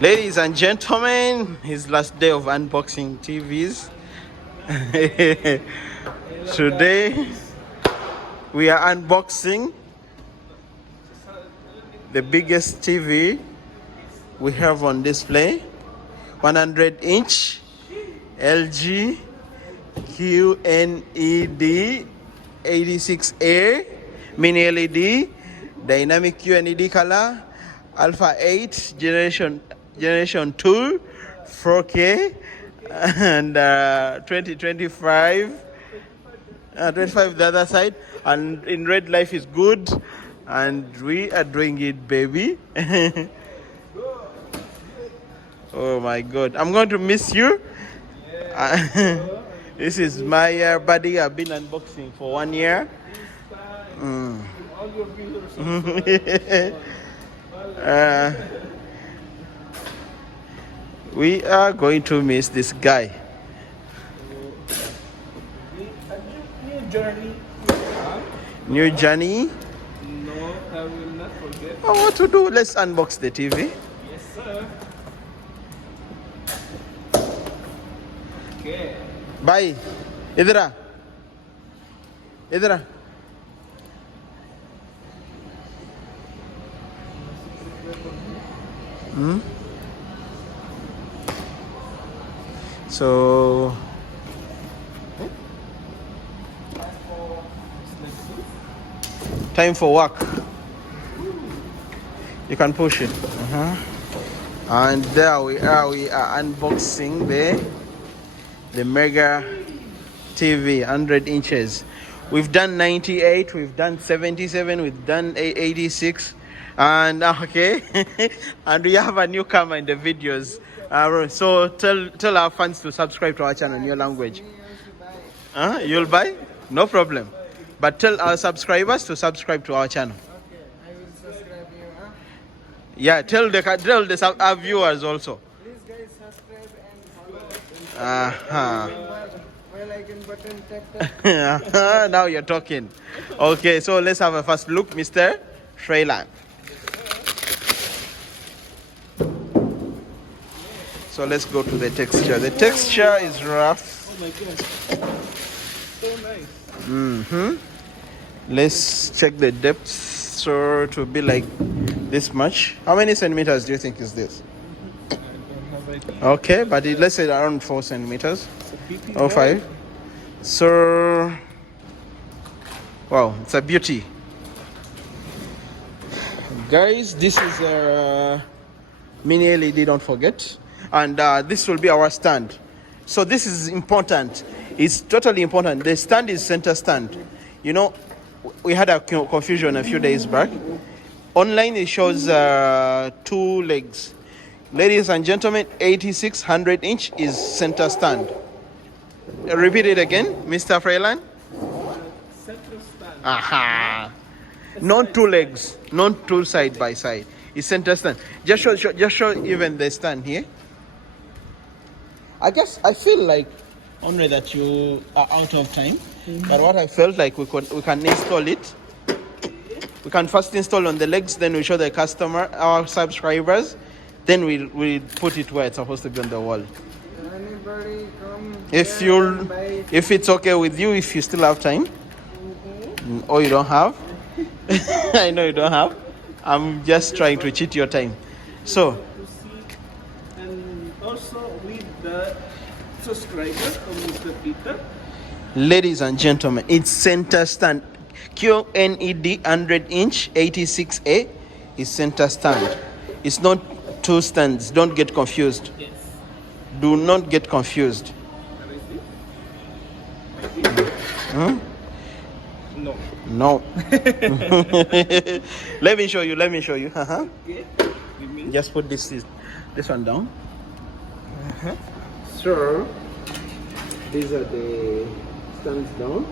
Ladies and gentlemen, his last day of unboxing TVs. Today we are unboxing the biggest TV we have on display, 100-inch LG QNED 86A mini LED dynamic QNED color Alpha 8 generation 2 4K and 2025 25 the other side, and in red life is good, and we are doing it, baby. Oh my god, I'm going to miss you. This is my buddy. I've been unboxing for 1 year. We are going to miss this guy. New journey. No, I will not forget. Oh, what to do? Let's unbox the TV. Yes, sir. Okay. Bye. Idra. Idra. So time for work. You can push it. And there we are unboxing the mega TV, 100 inches. We've done 98, we've done 77, we've done 86, and okay. And we have a newcomer in the videos. So tell our fans to subscribe to our channel in your language. You'll buy? No problem. But tell our subscribers to subscribe to our channel. Okay, I will subscribe you. Yeah, tell our viewers also. Please guys subscribe and follow. Bell icon button, tap. Now you're talking. Okay, so let's have a first look, Mr. Freyland. So let's go to the texture. The texture is rough. Oh my gosh. So nice. Let's check the depth. So to be like this much. How many centimeters do you think is this? I don't have idea. Okay, but let's say around 4 centimeters. It's a beauty Or ball. 5. So wow, it's a beauty. Guys, this is a mini LED, don't forget. And this will be our stand. So this is important. It's totally important. The stand is center stand. You know, we had a confusion a few days back. Online it shows 2 legs. Ladies and gentlemen, 86 100-inch is center stand. Repeat it again, Mr. Freyland. Central stand. Aha. Not 2 legs, not 2 side by side. It's center stand. Just show even the stand here. I guess I feel like only that you are out of time. But what I felt like we can install it. We can first install on the legs, then we show the customer, our subscribers, then we put it where it's supposed to be on the wall. Anybody come? If here and buy? if it's okay with you, if you still have time, or you don't have, I know you don't have. I'm just trying to cheat your time. So To see, and also with the subscriber from Mr. Peter. ladies and gentlemen, it's center stand. QNED 100-inch 86A is center stand. It's not 2 stands. Don't get confused. Yes. Do not get confused. No. No. Let me show you. Okay. Give me. Just put this one down. So these are the stands down.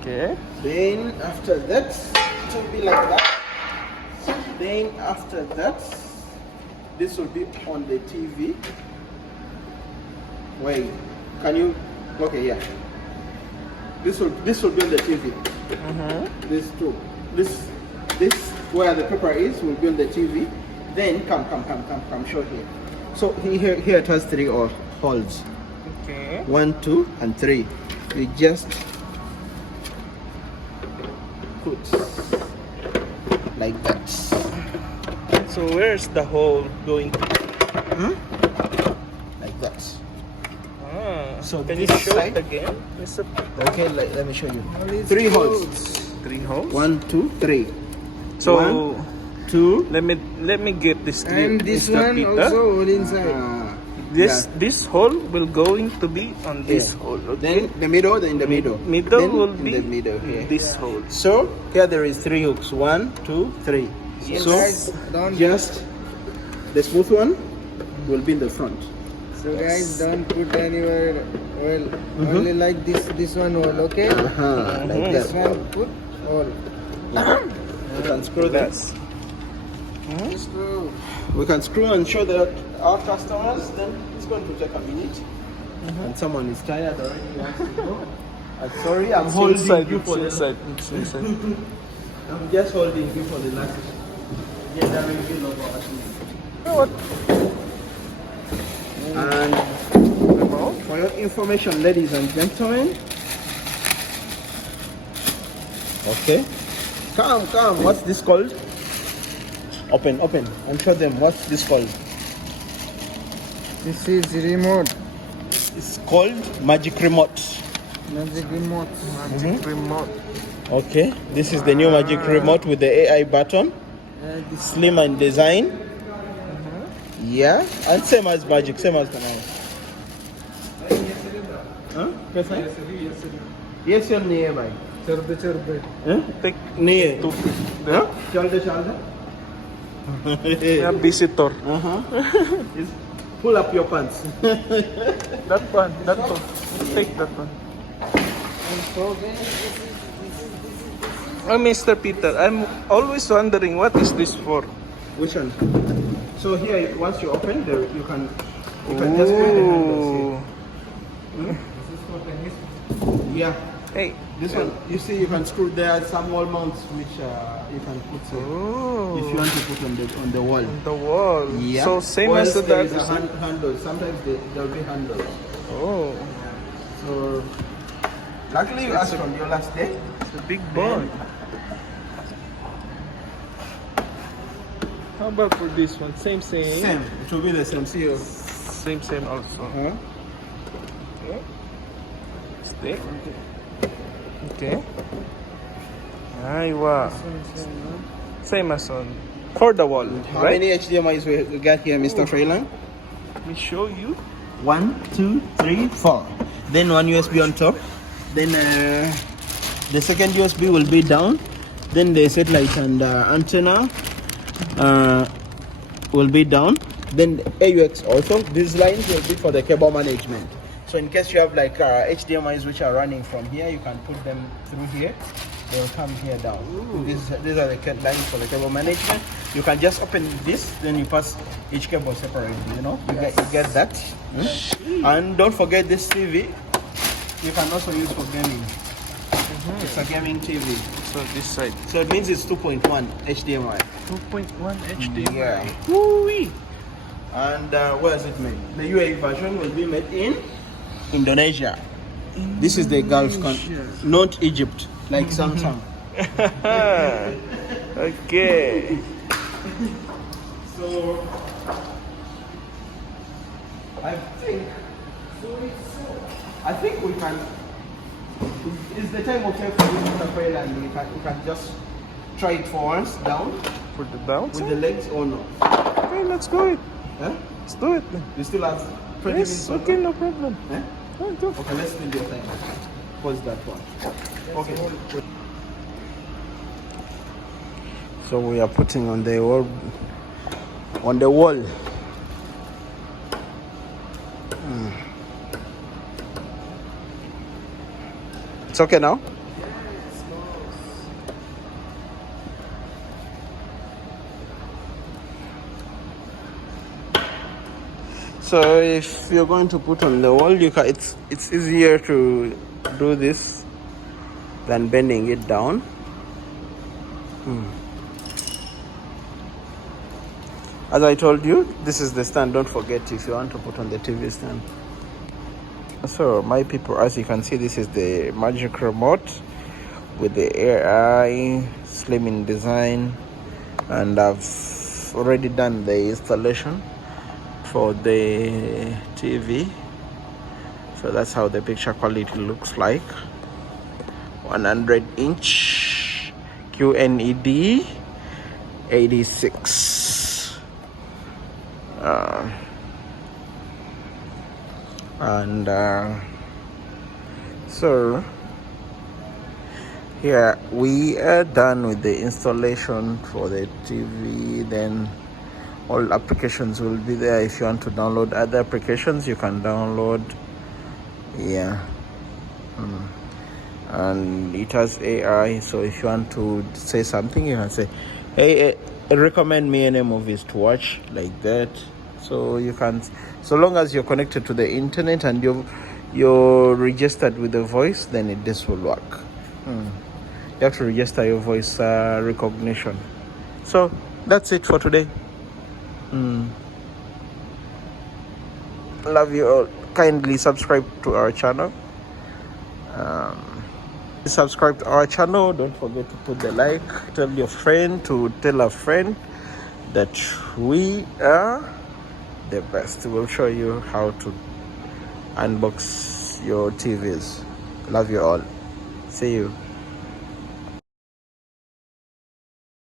Okay. Then after that, it will be like that. Then after that, this will be on the TV. Wait, can you? Okay, yeah. This will be on the TV. This too. This where the paper is will be on the TV. Then come, show here. So here it has three holes. Okay. 1, 2, and 3. We just put like that. So where's the hole going to be? Like that. Ah, So can you this show side- it again? Mr. Peter? Okay, let me show you. Only 3 holes. 3 holes. 1, 2, 3. So 1, 2. let me get this clear, And this Mr. one Peter. also all inside. This hole will going to be on this hole. Okay? Then the middle, then the middle. Middle then will in be the middle here. this hole. So here there is 3 hooks. 1, 2, 3. Yes. So Guys, don't just the smooth one will be in the front. So guys, don't put anywhere oil. Only like this one oil, okay? Like This that. one put oil. We can screw that. Screw. We can screw and show that our customers. Then it's going to take a minute. And someone is tired already. Wants to go. I'm sorry, I'm It's holding inside. you It's for the. inside. It's inside. I'm just holding you for the last. Get the reveal of our team. What? And for your information, ladies and gentlemen. Okay. Come. What's this called? Open. And show them what's this called. This is remote. It's called Magic Remote. Magic remote. Remote. Okay. This is the new Magic Remote with the AI button. This Slim and design. Yeah. And same as Magic. Same as the mouse. Huh? Yes, you're nearby. chirbe. Huh? Take Near. to Huh? Shoulder. yeah, visitor. Just pull up your pants. That one. Take that one. So guys, Oh, Mr. Peter, I'm always wondering what is this for? Which one? So here, once you open, there you can just put the handles here. Yeah. Hey. This one, you see, you can screw there some wall mounts which you can put if you want to put on the wall. The wall. Yeah. So same Or as else the there is a other. handle. Sometimes there'll be handles. Oh, So luckily you asked on your last day. it's a big board. How about for this one? Same. Same. It will be the same. See you. Same also. Huh? Okay. Stick. Okay. Aywa. Same as on. For the wall, How right? many HDMIs we got here, Mr. Freeland? Let me show you. 1, 2, 3, 4. Then one USB on top. Then the second USB will be down. Then the satellite and antenna will be down. Then AUX also. These lines will be for the cable management. So in case you have like HDMIs which are running from here, you can put them through here. They will come here down. These are the lines for the cable management. You can just open this, then you pass each cable separately. You know, you get that. And don't forget this TV. You can also use for gaming. It's a gaming TV. So this side. So it means it's 2.1 HDMI. 2.1 HDMI. Yeah. Woo-wee. And where is it made? The UAE version will be made in Indonesia. This is the Gulf country, not Egypt, like Samsung. Okay. So I think we can. It's the time okay for you, Mr. Freeland, and we can just try it for once down For the downside. with the legs or no. Okay, let's do it. Huh? Let's do it. You still have 20 Yes. minutes. Okay, no problem. Huh? Oh, go. Okay, let's do your time. Pause that one. Okay. So we are putting on the wall. It's okay now? So if you're going to put on the wall, you can. It's easier to do this than bending it down. As I told you, this is the stand. Don't forget if you want to put on the TV stand. So my people, as you can see, this is the magic remote with the AI slimming design, and I've already done the installation for the TV. So that's how the picture quality looks like. 100-inch QNED 86. So here we are done with the installation for the TV. Then all applications will be there. If you want to download other applications, you can download. And it has AI, so if you want to say something, you can say, hey, recommend me any movies to watch, like that. So you can, so long as you're connected to the internet and you're registered with the voice, then this will work. You have to register your voice recognition. So that's it for today. Love you all. Kindly subscribe to our channel. Subscribe to our channel. Don't forget to put the like. Tell your friend to tell a friend that we are the best. We'll show you how to unbox your TVs. Love you all. See you.